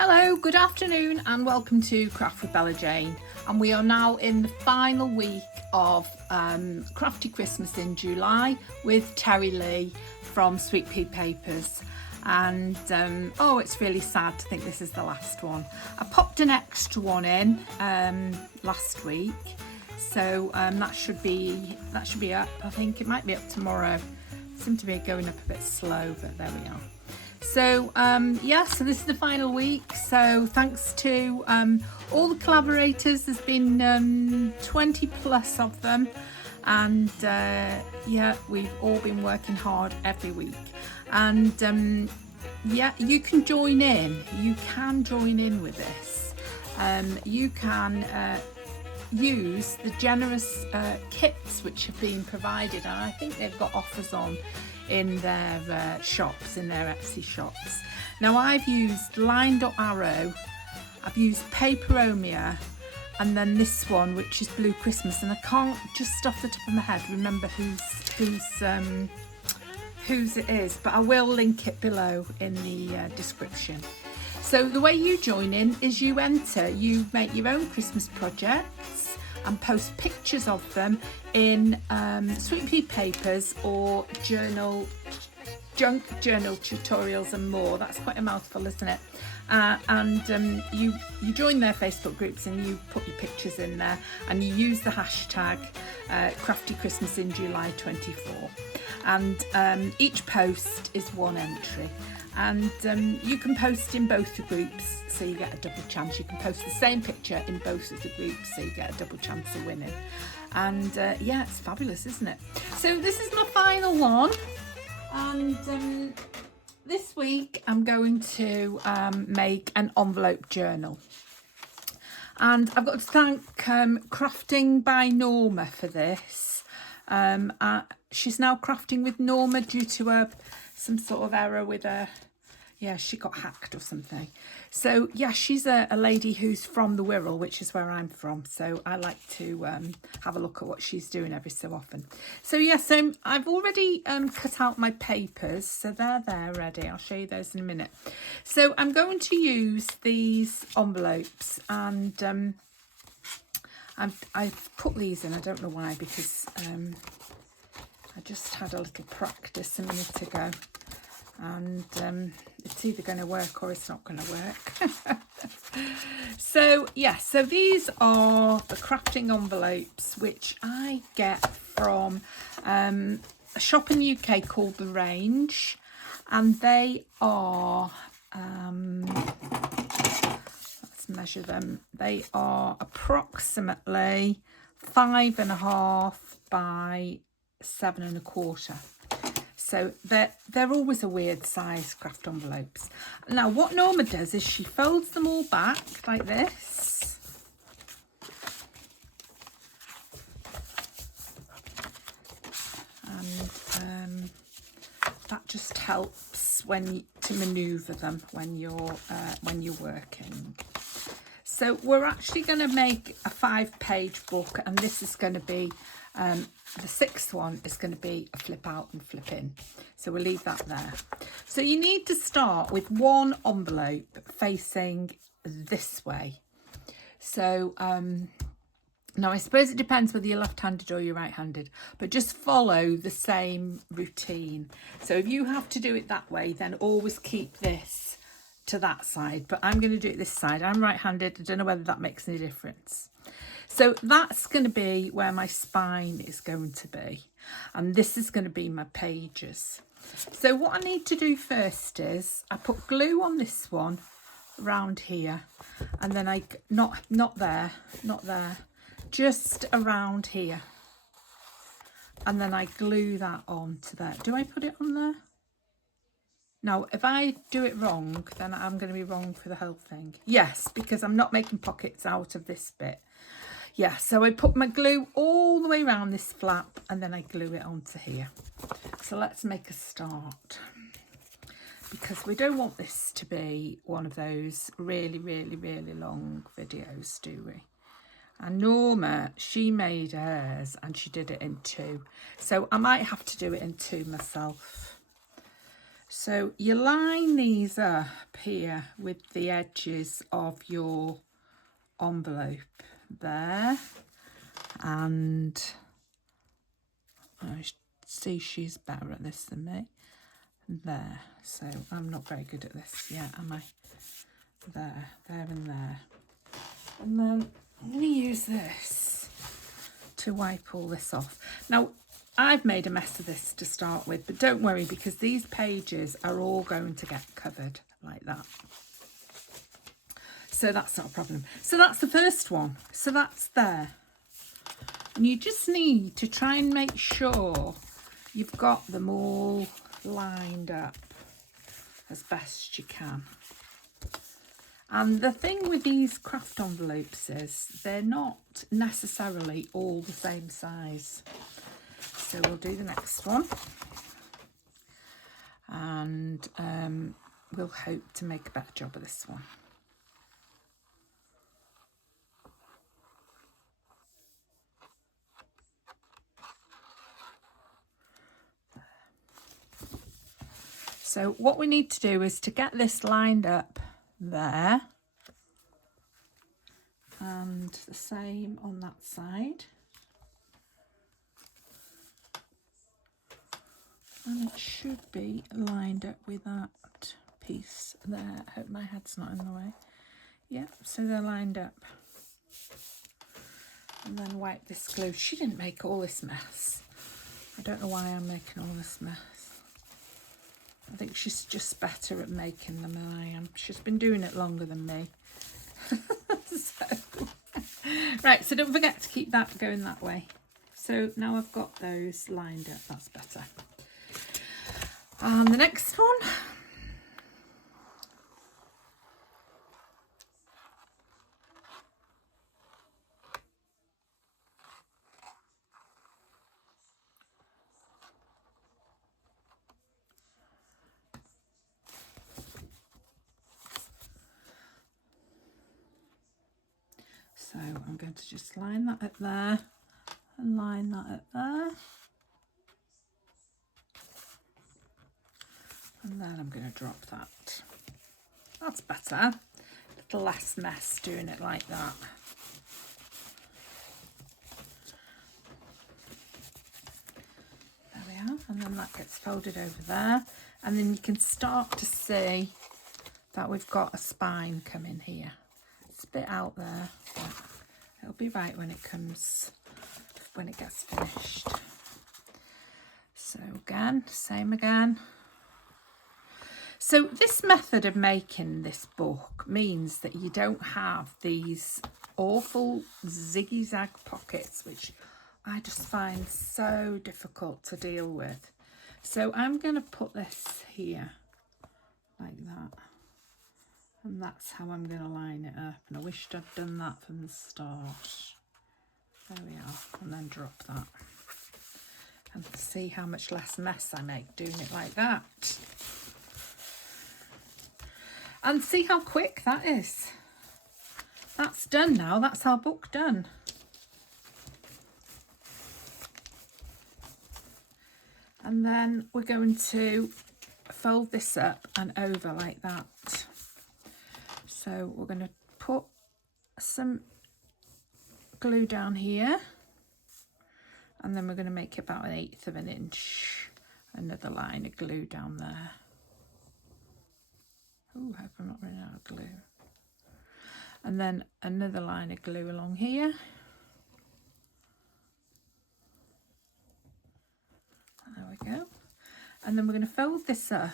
Hello, good afternoon and welcome to Craft with Bella Jane, and we are now in the final week of Crafty Christmas in July with Terry Lee from Sweet Pea Papers, and oh, it's really sad to think this is the last one. I popped an extra one in last week, so that should be up. I think it might be up tomorrow. Seem to be going up a bit slow, but there we are. So yeah, so this is the final week, so thanks to all the collaborators. There's been 20 plus of them, and yeah, we've all been working hard every week, and yeah, you can join in with this. You can use the generous kits which have been provided, and I think they've got offers on in their shops, in their Etsy shops. Now I've used lined up arrow, I've used Paperomia, and then this one which is Blue Christmas, and I can't just off the top of my head remember whose it is, but I will link it below in the description. So the way you join in is you make your own Christmas projects and post pictures of them in Sweet Pea Papers or junk journal tutorials and more. That's quite a mouthful, isn't it? And you join their Facebook groups and you put your pictures in there, and you use the hashtag Crafty Christmas in July 24, and each post is one entry. And you can post in both the groups, so you get a double chance. You can post the same picture in both of the groups, so you get a double chance of winning. And yeah, it's fabulous, isn't it? So this is my final one, and this week I'm going to make an envelope journal. And I've got to thank Crafting by Norma for this. She's now crafting with Norma due to some sort of error with her. Yeah, she got hacked or something. So yeah, she's a lady who's from the Wirral, which is where I'm from. So I like to have a look at what she's doing every so often. So yeah, so I've already cut out my papers. So they're there ready. I'll show you those in a minute. So I'm going to use these envelopes, and I've put these in. I don't know why, because I just had a little practice a minute ago, and it's either going to work or it's not going to work. So yeah, so these are the crafting envelopes which I get from a shop in the UK called The Range, and they are let's measure them. They are approximately 5.5 by 7.25. So they're always a weird size, craft envelopes. Now what Norma does is she folds them all back like this, and that just helps to manoeuvre them when you're working. So we're actually going to make a 5-page book, and this is going to be the 6th one is going to be a flip out and flip in. So we'll leave that there. So you need to start with one envelope facing this way. So now I suppose it depends whether you're left-handed or you're right-handed, but just follow the same routine. So if you have to do it that way, then always keep this to that side, but I'm going to do it this side. I'm right-handed. I don't know whether that makes any difference. So that's going to be where my spine is going to be, and this is going to be my pages. So what I need to do first is I put glue on this one around here, and then I not there, just around here, and then I glue that on to there. Do I put it on there? Now, if I do it wrong, then I'm going to be wrong for the whole thing. Yes, because I'm not making pockets out of this bit. Yeah, so I put my glue all the way around this flap, and then I glue it onto here. So let's make a start, because we don't want this to be one of those really, really, really long videos, do we? And Norma, she made hers and she did it in 2. So I might have to do it in 2 myself. So you line these up here with the edges of your envelope there, and I see she's better at this than me. There, so I'm not very good at this yet, am I? There, and there. And then I'm going to use this to wipe all this off. Now, I've made a mess of this to start with, but don't worry, because these pages are all going to get covered like that. So that's not a problem. So that's the first one. So that's there. And you just need to try and make sure you've got them all lined up as best you can. And the thing with these craft envelopes is they're not necessarily all the same size. So we'll do the next one, and we'll hope to make a better job of this one. So what we need to do is to get this lined up there, and the same on that side. And it should be lined up with that piece there. I hope my head's not in the way. Yeah, so they're lined up. And then wipe this glue. She didn't make all this mess. I don't know why I'm making all this mess. I think she's just better at making them than I am. She's been doing it longer than me. Right, so don't forget to keep that going that way. So now I've got those lined up, that's better. And the next one. So I'm going to just line that up there and line that up there. And then I'm going to drop that. That's better. A little less mess doing it like that. There we are. And then that gets folded over there. And then you can start to see that we've got a spine coming here. It's a bit out there, but it'll be right when it comes, when it gets finished. So again, same again. So this method of making this book means that you don't have these awful ziggy-zag pockets, which I just find so difficult to deal with. So I'm going to put this here like that. And that's how I'm going to line it up. And I wished I'd done that from the start. There we are. And then drop that. And see how much less mess I make doing it like that. And see how quick that is. That's done now. That's our book done. And then we're going to fold this up and over like that. So we're going to put some glue down here. And then we're going to make about 1/8 of an inch. Another line of glue down there. Oh, I hope I'm not running out of glue. And then another line of glue along here. There we go. And then we're going to fold this up.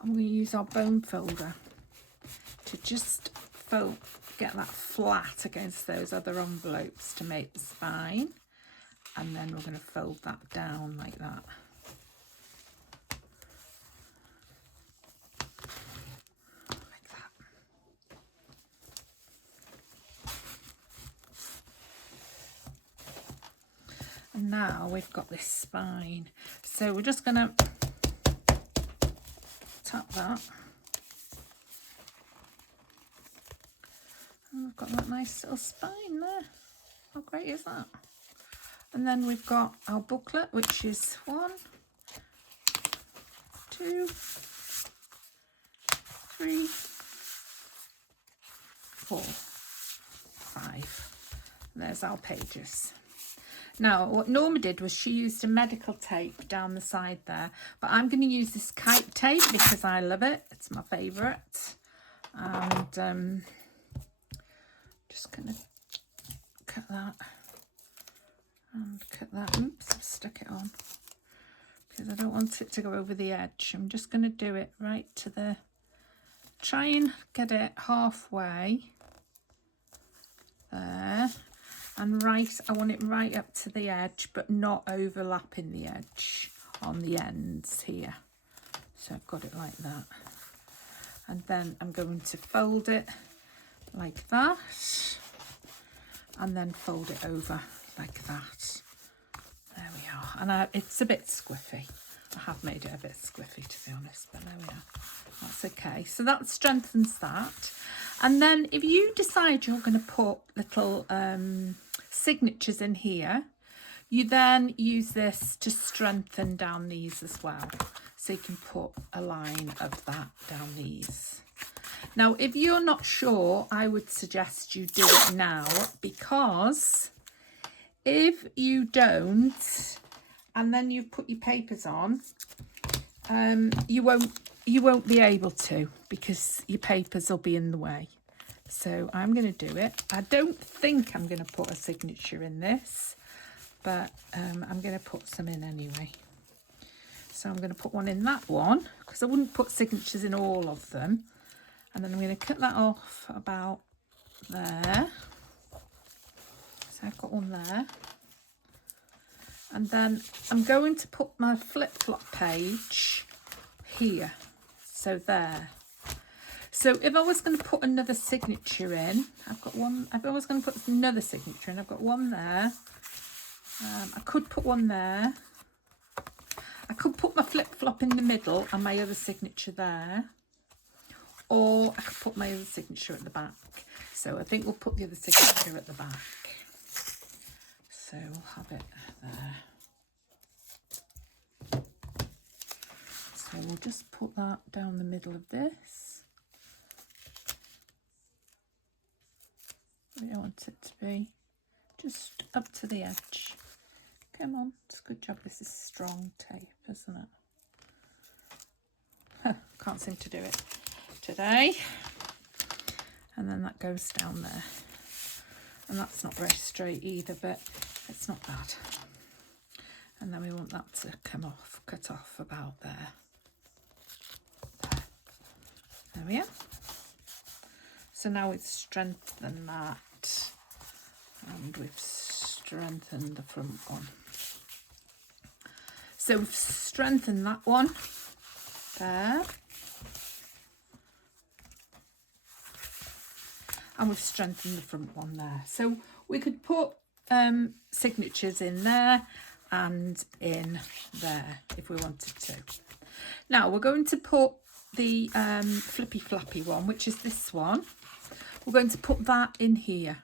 I'm going to use our bone folder to just get that flat against those other envelopes to make the spine. And then we're going to fold that down like that. And now we've got this spine. So we're just going to tap that. And we've got that nice little spine there. How great is that? And then we've got our booklet, which is 1, 2, 2, 3, 4, 5. There's our pages. Now, what Norma did was she used a medical tape down the side there, but I'm going to use this kite tape because I love it. It's my favourite. And just going to cut that and cut that. Oops, I've stuck it on because I don't want it to go over the edge. I'm just going to do it right to the, try and get it halfway there, and right, I want it right up to the edge but not overlapping the edge on the ends here. So I've got it like that, and then I'm going to fold it like that and then fold it over like that. There we are. And it's a bit squiffy. I have made it a bit squiffy, to be honest, but there we are. That's okay. So that strengthens that. And then if you decide you're going to put little signatures in here, you then use this to strengthen down these as well. So you can put a line of that down these. Now, if you're not sure, I would suggest you do it now, because if you don't, and then you put your papers on, you won't be able to, because your papers will be in the way. So I'm going to do it. I don't think I'm going to put a signature in this, but I'm going to put some in anyway. So I'm going to put one in that one, because I wouldn't put signatures in all of them. And then I'm going to cut that off about there. So I've got one there. And then I'm going to put my flip-flop page here. So there. So if I was going to put another signature in, I've got one. If I was going to put another signature in, I've got one there. I could put one there. I could put my flip-flop in the middle and my other signature there. Or I could put my other signature at the back. So I think we'll put the other signature at the back. So we'll have it there. So we'll just put that down the middle of this. I want it to be just up to the edge. Come on, it's a good job this is strong tape, isn't it? Huh, can't seem to do it today. And then that goes down there. And that's not very straight either, but it's not bad. And then we want that to come off, cut off about there. There we are. So now we've strengthened that, and we've strengthened the front one. So we've strengthened that one there. And we've strengthened the front one there. So we could put signatures in there and in there if we wanted to. Now we're going to put the flippy flappy one, which is this one. We're going to put that in here.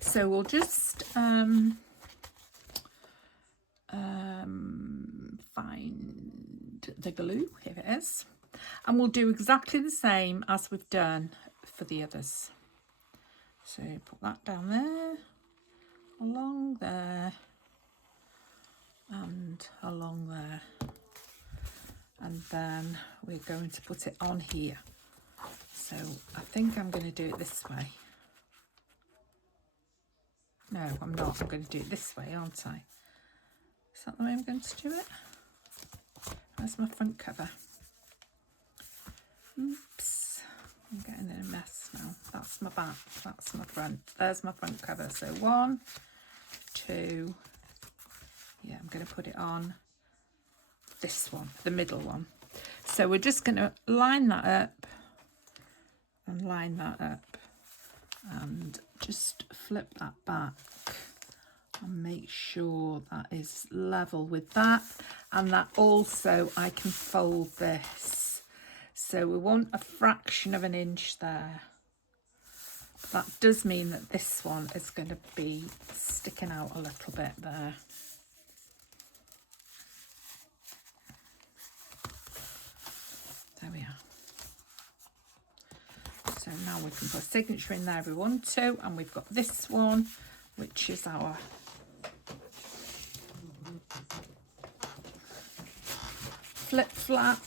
So we'll just find the glue, here it is, and we'll do exactly the same as we've done for the others. So put that down there, along there, and along there, and then we're going to put it on here. So I think I'm going to do it this way. No, I'm not. I'm going to do it this way, aren't I? Is that the way I'm going to do it? Where's my front cover? Oops. I'm getting in a mess now. That's my back. That's my front. There's my front cover. So 1, 2. Yeah, I'm going to put it on this one, the middle one. So we're just going to line that up and line that up and just flip that back and make sure that is level with that, and that also I can fold this, so we want a fraction of an inch there. That does mean that this one is going to be sticking out a little bit there. So now we can put a signature in there if we want to, and we've got this one, which is our flip flap.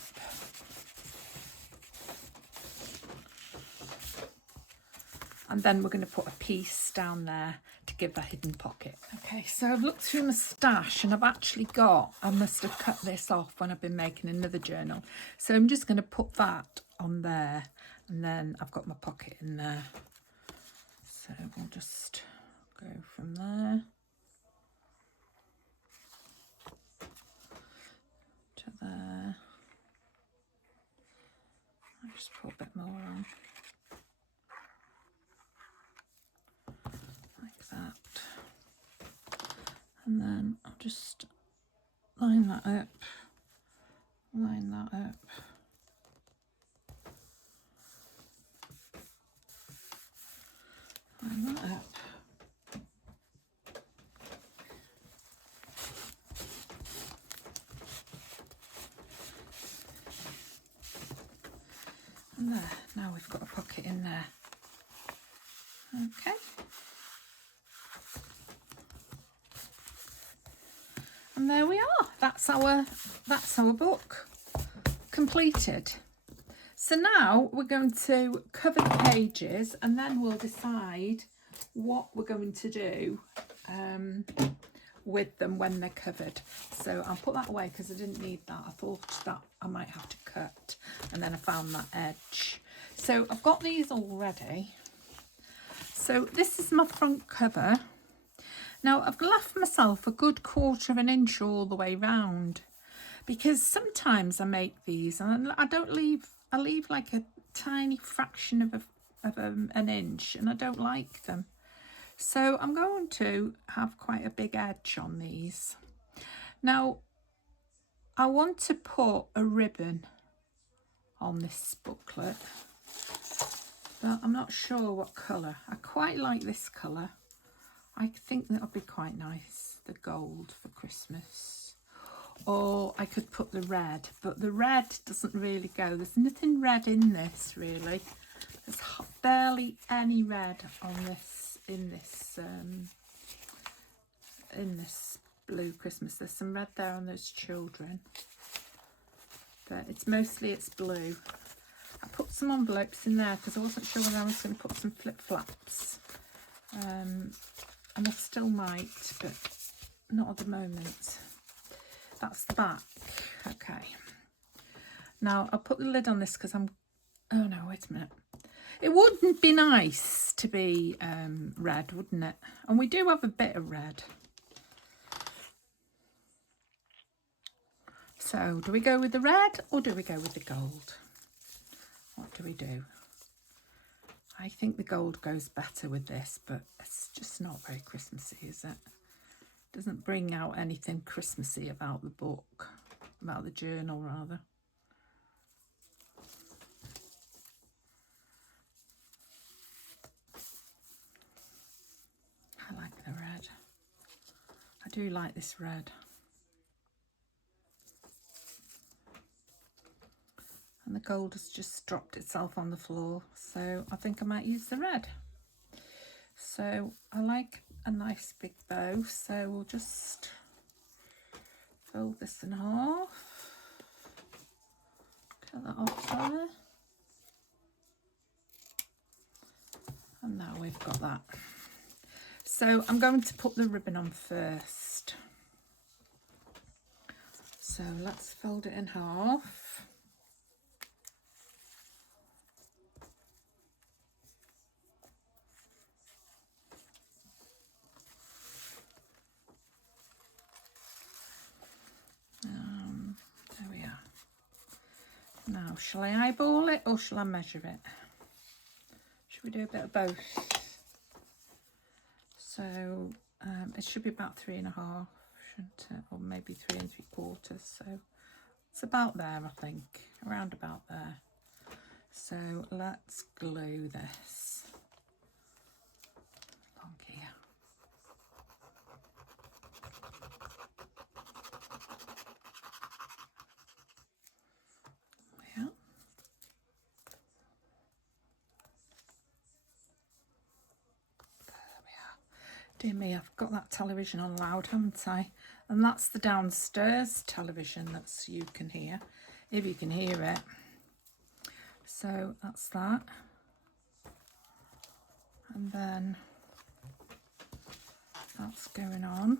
And then we're going to put a piece down there to give a hidden pocket. Okay, so I've looked through my stash and I've actually got, I must have cut this off when I've been making another journal. So I'm just going to put that on there, and then I've got my pocket in there. So we'll just go from there to there. I'll just put a bit more on. That, and then I'll just line that up, line that up, line that up, and there. Now we've got a pocket in there. Okay. And there we are. That's our book completed. So now we're going to cover the pages, and then we'll decide what we're going to do with them when they're covered. So I'll put that away because I didn't need that. I thought that I might have to cut, and then I found that edge. So I've got these all ready. So this is my front cover. Now I've left myself a good 1/4 inch all the way round, because sometimes I make these and I don't leave, I leave like a tiny fraction of an inch, and I don't like them. So I'm going to have quite a big edge on these. Now I want to put a ribbon on this booklet, but I'm not sure what colour. I quite like this colour. I think that'll be quite nice, the gold for Christmas. Or I could put the red, but the red doesn't really go. There's nothing red in this really. There's barely any red on this, in this blue Christmas. There's some red there on those children, but it's blue. I put some envelopes in there because I wasn't sure whether I was going to put some flip flaps. And I still might, but not at the moment. That's the back. Okay. Now I'll put the lid on this because oh no, wait a minute. It wouldn't be nice to be red, wouldn't it? And we do have a bit of red. So do we go with the red or do we go with the gold? What do we do? I think the gold goes better with this, but it's just not very Christmassy, is it? Doesn't bring out anything Christmassy about the book, about the journal rather. I like the red. I do like this red. And the gold has just dropped itself on the floor, so I think I might use the red. So I like a nice big bow, so we'll just fold this in half, cut that off there, and now we've got that. So I'm going to put the ribbon on first. So let's fold it in half. There we are. Now, shall I eyeball it or shall I measure it? Should we do a bit of both? So it should be about 3.5, shouldn't it? Or maybe 3 3/4. So it's about there, I think, around about there. So let's glue this along here. Yeah. Dear me, I've got that television on loud, haven't I? And that's the downstairs television that's you can hear, if you can hear it. So that's that. And then that's going on.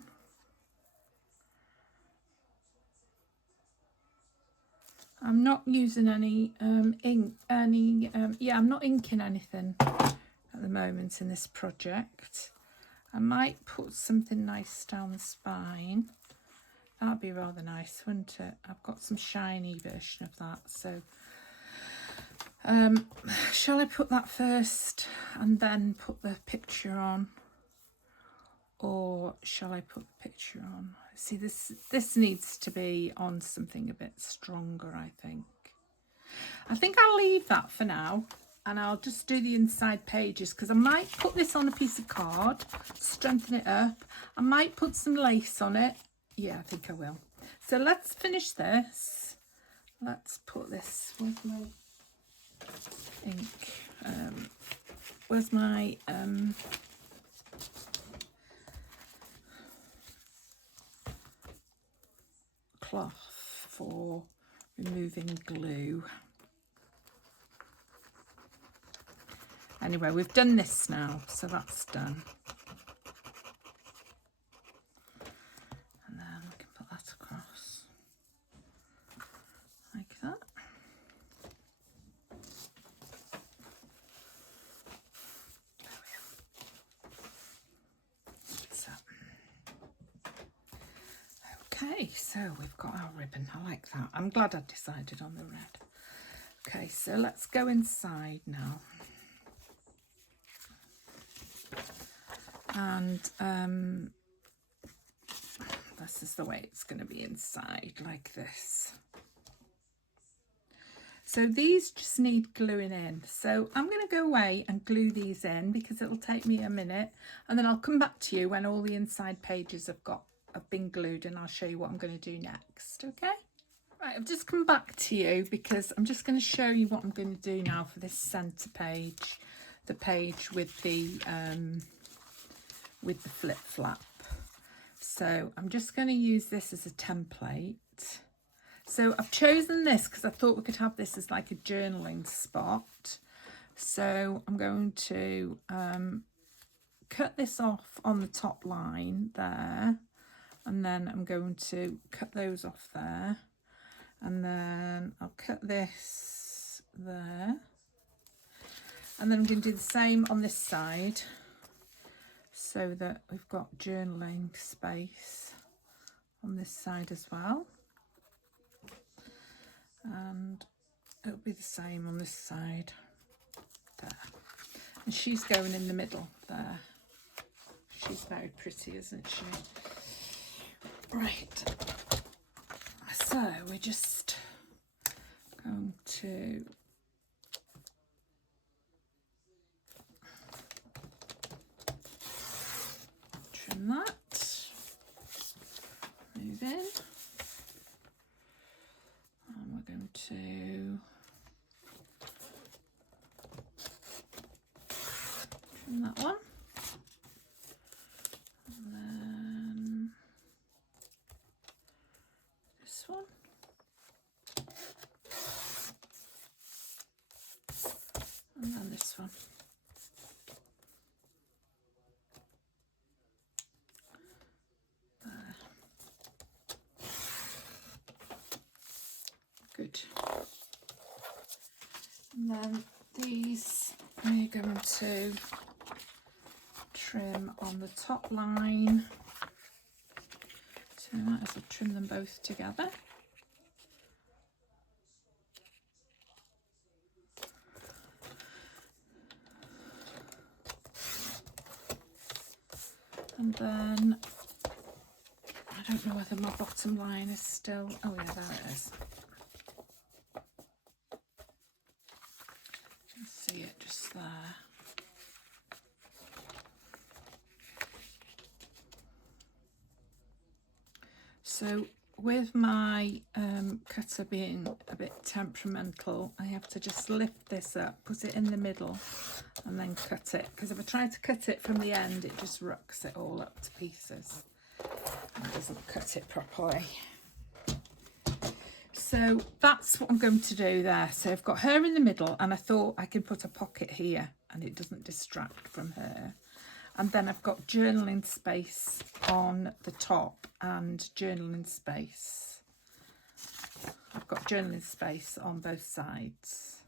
I'm not using any ink, I'm not inking anything at the moment in this project. I might put something nice down the spine. That'd be rather nice, wouldn't it? I've got some shiny version of that, so shall I put that first and then put the picture on, or shall I put the picture on? See, this needs to be on something a bit stronger, I think. I think I'll leave that for now, and I'll just do the inside pages, because I might put this on a piece of card, strengthen it up. I might put some lace on it. Yeah, I think I will. So let's finish this. Let's put this, where's my ink? Where's my cloth for removing glue? Anyway, we've done this now, so that's done. And then we can put that across like that. So, okay, so we've got our ribbon. I like that. I'm glad I decided on the red. Okay, so let's go inside now. And this is the way it's going to be inside, like this. So these just need gluing in. So I'm going to go away and glue these in, because it'll take me a minute, and then I'll come back to you when all the inside pages have been glued, and I'll show you what I'm going to do next. Okay. Right, I've just come back to you because I'm just going to show you what I'm going to do now for this centre page, the page with the flip flap. So I'm just going to use this as a template. So I've chosen this because I thought we could have this as like a journaling spot. So I'm going to cut this off on the top line there, and then I'm going to cut those off there, and then I'll cut this there, and then I'm going to do the same on this side, so that we've got journaling space on this side as well, and it'll be the same on this side there, and she's going in the middle there. She's very pretty, isn't she? Right, so we're just going to trim that, move in, and we're going to trim that one, and then this one, and then this one. Good. And then these we're going to trim on the top line. So I might as well trim them both together. And then I don't know whether my bottom line is still, oh yeah, there it is. You can see it just there. So with my cutter being a bit temperamental, I have to just lift this up, put it in the middle and then cut it, because if I try to cut it from the end it just rucks it all up to pieces and doesn't cut it properly. So that's what I'm going to do there. So I've got her in the middle, and I thought I could put a pocket here and it doesn't distract from her. And then I've got journaling space on the top and journaling space. I've got journaling space on both sides.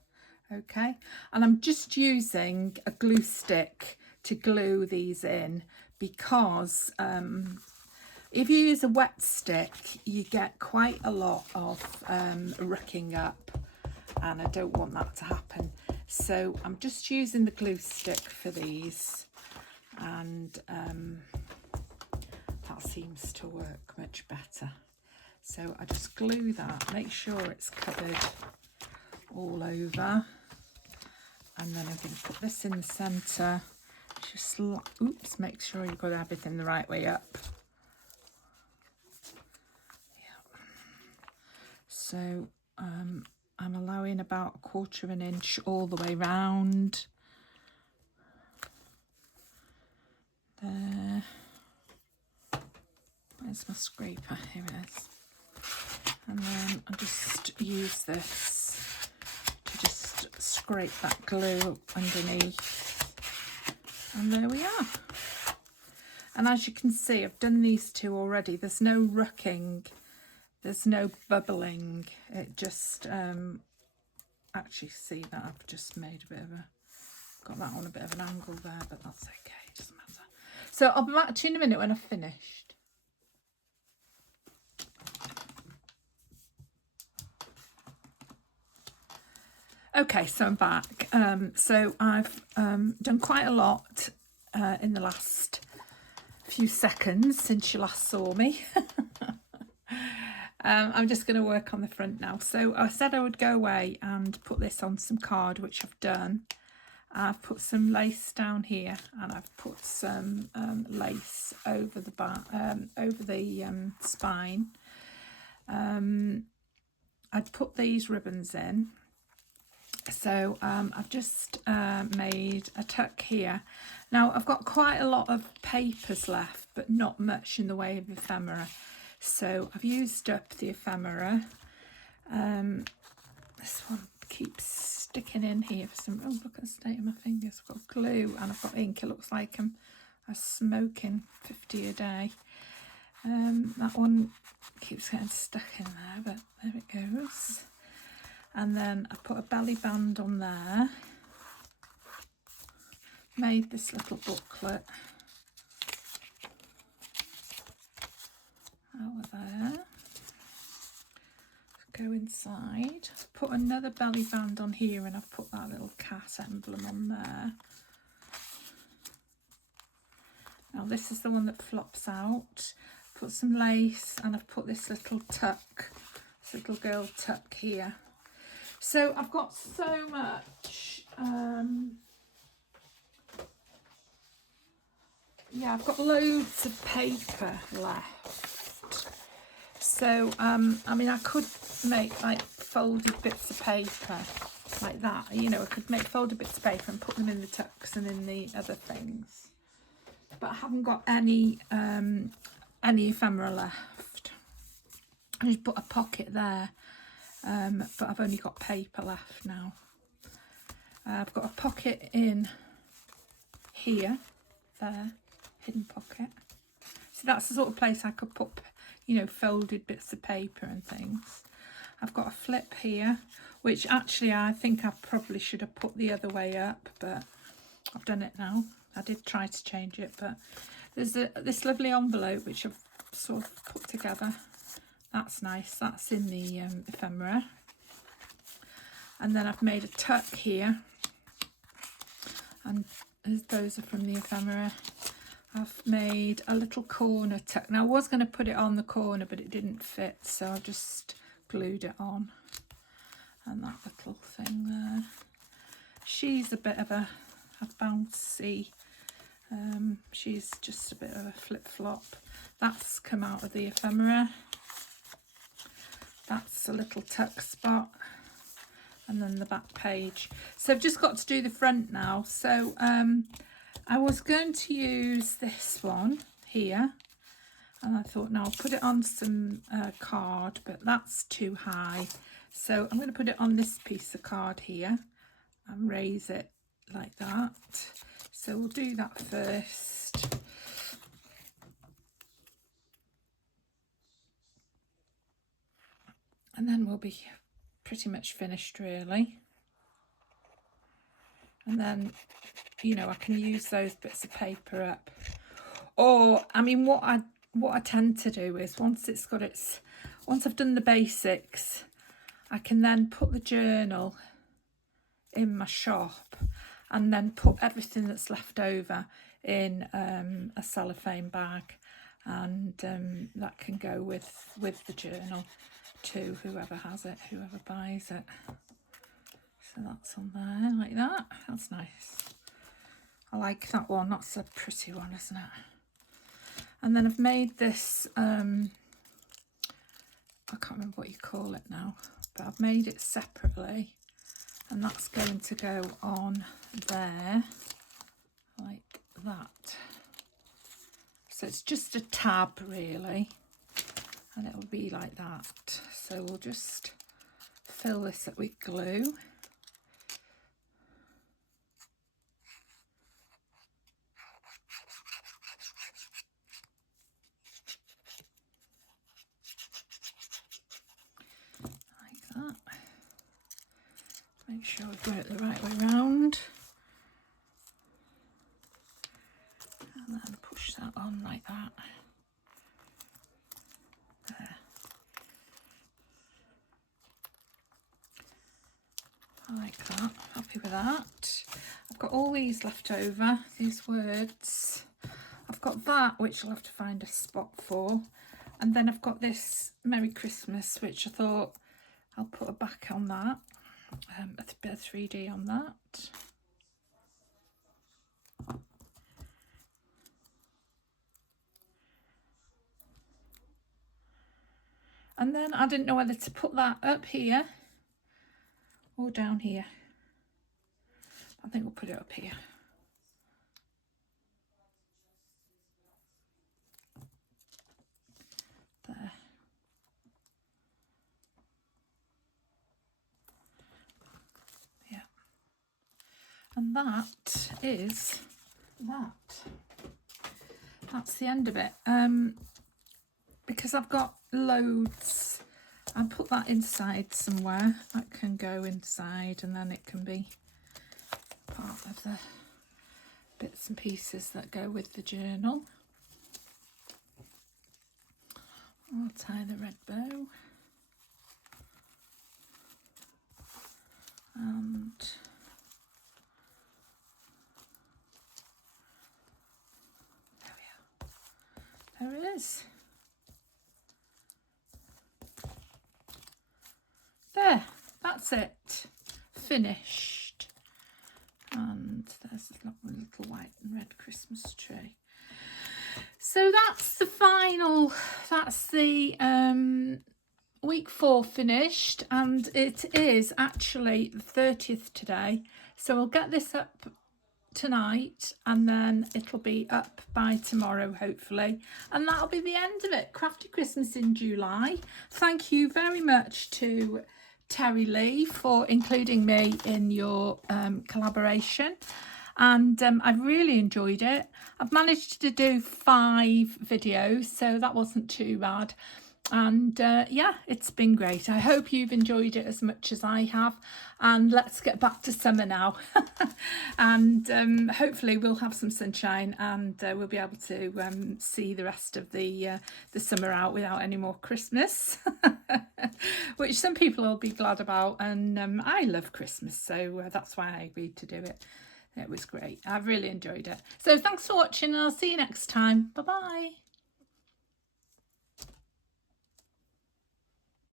Okay, and I'm just using a glue stick to glue these in, because if you use a wet stick you get quite a lot of rucking up, and I don't want that to happen. So I'm just using the glue stick for these, and that seems to work much better. So I just glue that, make sure it's covered all over, and then I'm going to put this in the centre. Just oops, make sure you've got everything the right way up. Yeah. So I'm allowing about 1/4 of an inch all the way round. There. Where's my scraper? Here it is. And then I'll just use this to just scrape that glue underneath. And there we are. And as you can see, I've done these two already. There's no rucking, there's no bubbling. It just, actually see that I've just made a bit of a, got that on a bit of an angle there, but that's okay, it doesn't matter. So I'll be back to you in a minute when I've finished. Okay, so I'm back. So I've done quite a lot in the last few seconds since you last saw me. I'm just going to work on the front now. So I said I would go away and put this on some card, which I've done. I've put some lace down here, and I've put some lace over the over the spine. I'd put these ribbons in. So I've just made a tuck here. Now I've got quite a lot of papers left, but not much in the way of ephemera. So I've used up the ephemera. This one keeps sticking in here for some, oh look at the state of my fingers. I've got glue and I've got ink. It looks like I'm smoking 50 a day. That one keeps getting stuck in there, but there it goes. And then I put a belly band on there, made this little booklet over there, go inside, put another belly band on here, and I've put that little cat emblem on there. Now this is the one that flops out, put some lace, and I've put this little tuck, this little girl tuck here. So I've got so much, yeah, I've got loads of paper left. So, I mean, I could make like folded bits of paper like that, you know, I could make folded bits of paper and put them in the tucks and in the other things. But I haven't got any ephemera left. I just put a pocket there. But I've only got paper left now. I've got a pocket in here, there, hidden pocket. So that's the sort of place I could put, you know, folded bits of paper and things. I've got a flip here, which actually I think I probably should have put the other way up, but I've done it now. I did try to change it, but there's this lovely envelope which I've sort of put together. That's nice, that's in the ephemera. And then I've made a tuck here, and those are from the ephemera. I've made a little corner tuck. Now I was going to put it on the corner, but it didn't fit, so I just glued it on. And that little thing there. She's a bit of a bouncy, she's just a bit of a flip-flop. That's come out of the ephemera. That's a little tuck spot, and then the back page. So I've just got to do the front now. So I was going to use this one here, and I thought, no, I'll put it on some card, but that's too high. So I'm going to put it on this piece of card here and raise it like that. So we'll do that first. And then we'll be pretty much finished, really. And then, you know, I can use those bits of paper up. Or, I mean, what I tend to do is once I've done the basics, I can then put the journal in my shop and then put everything that's left over in a cellophane bag, and that can go with the journal to whoever has it, whoever buys it. So that's on there like that. That's nice. I like that one. That's a pretty one, isn't it? And then I've made this, I can't remember what you call it now, but I've made it separately, and that's going to go on there like that. So it's just a tab really, and it'll be like that. So we'll just fill this up with glue. Make sure I've got it the right way round, and then push that on like that. There. I like that, happy with that. I've got all these left over, these words. I've got that, which I'll have to find a spot for. And then I've got this Merry Christmas, which I thought I'll put a back on that. A bit of 3D on that. And then I didn't know whether to put that up here or down here. I think we'll put it up here. There. Yeah. And that is that. That's the end of it. Because I've got loads, I'll put that inside somewhere. That can go inside, and then it can be part of the bits and pieces that go with the journal. I'll tie the red bow. And there we are. There it is. There, that's it. Finished. And there's a little white and red Christmas tree. So that's the final, that's the week 4 finished, and it is actually the 30th today. So we'll get this up tonight, and then it'll be up by tomorrow hopefully, and that'll be the end of it. Crafty Christmas in July. Thank you very much to Terry Lee for including me in your collaboration, and I've really enjoyed it. I've managed to do 5 videos, so that wasn't too bad. And yeah, it's been great. I hope you've enjoyed it as much as I have, and let's get back to summer now. And hopefully we'll have some sunshine, and we'll be able to see the rest of the summer out without any more Christmas, which some people will be glad about. And I love Christmas, so that's why I agreed to do it. It was great. I've really enjoyed it. So thanks for watching, and I'll see you next time. Bye bye.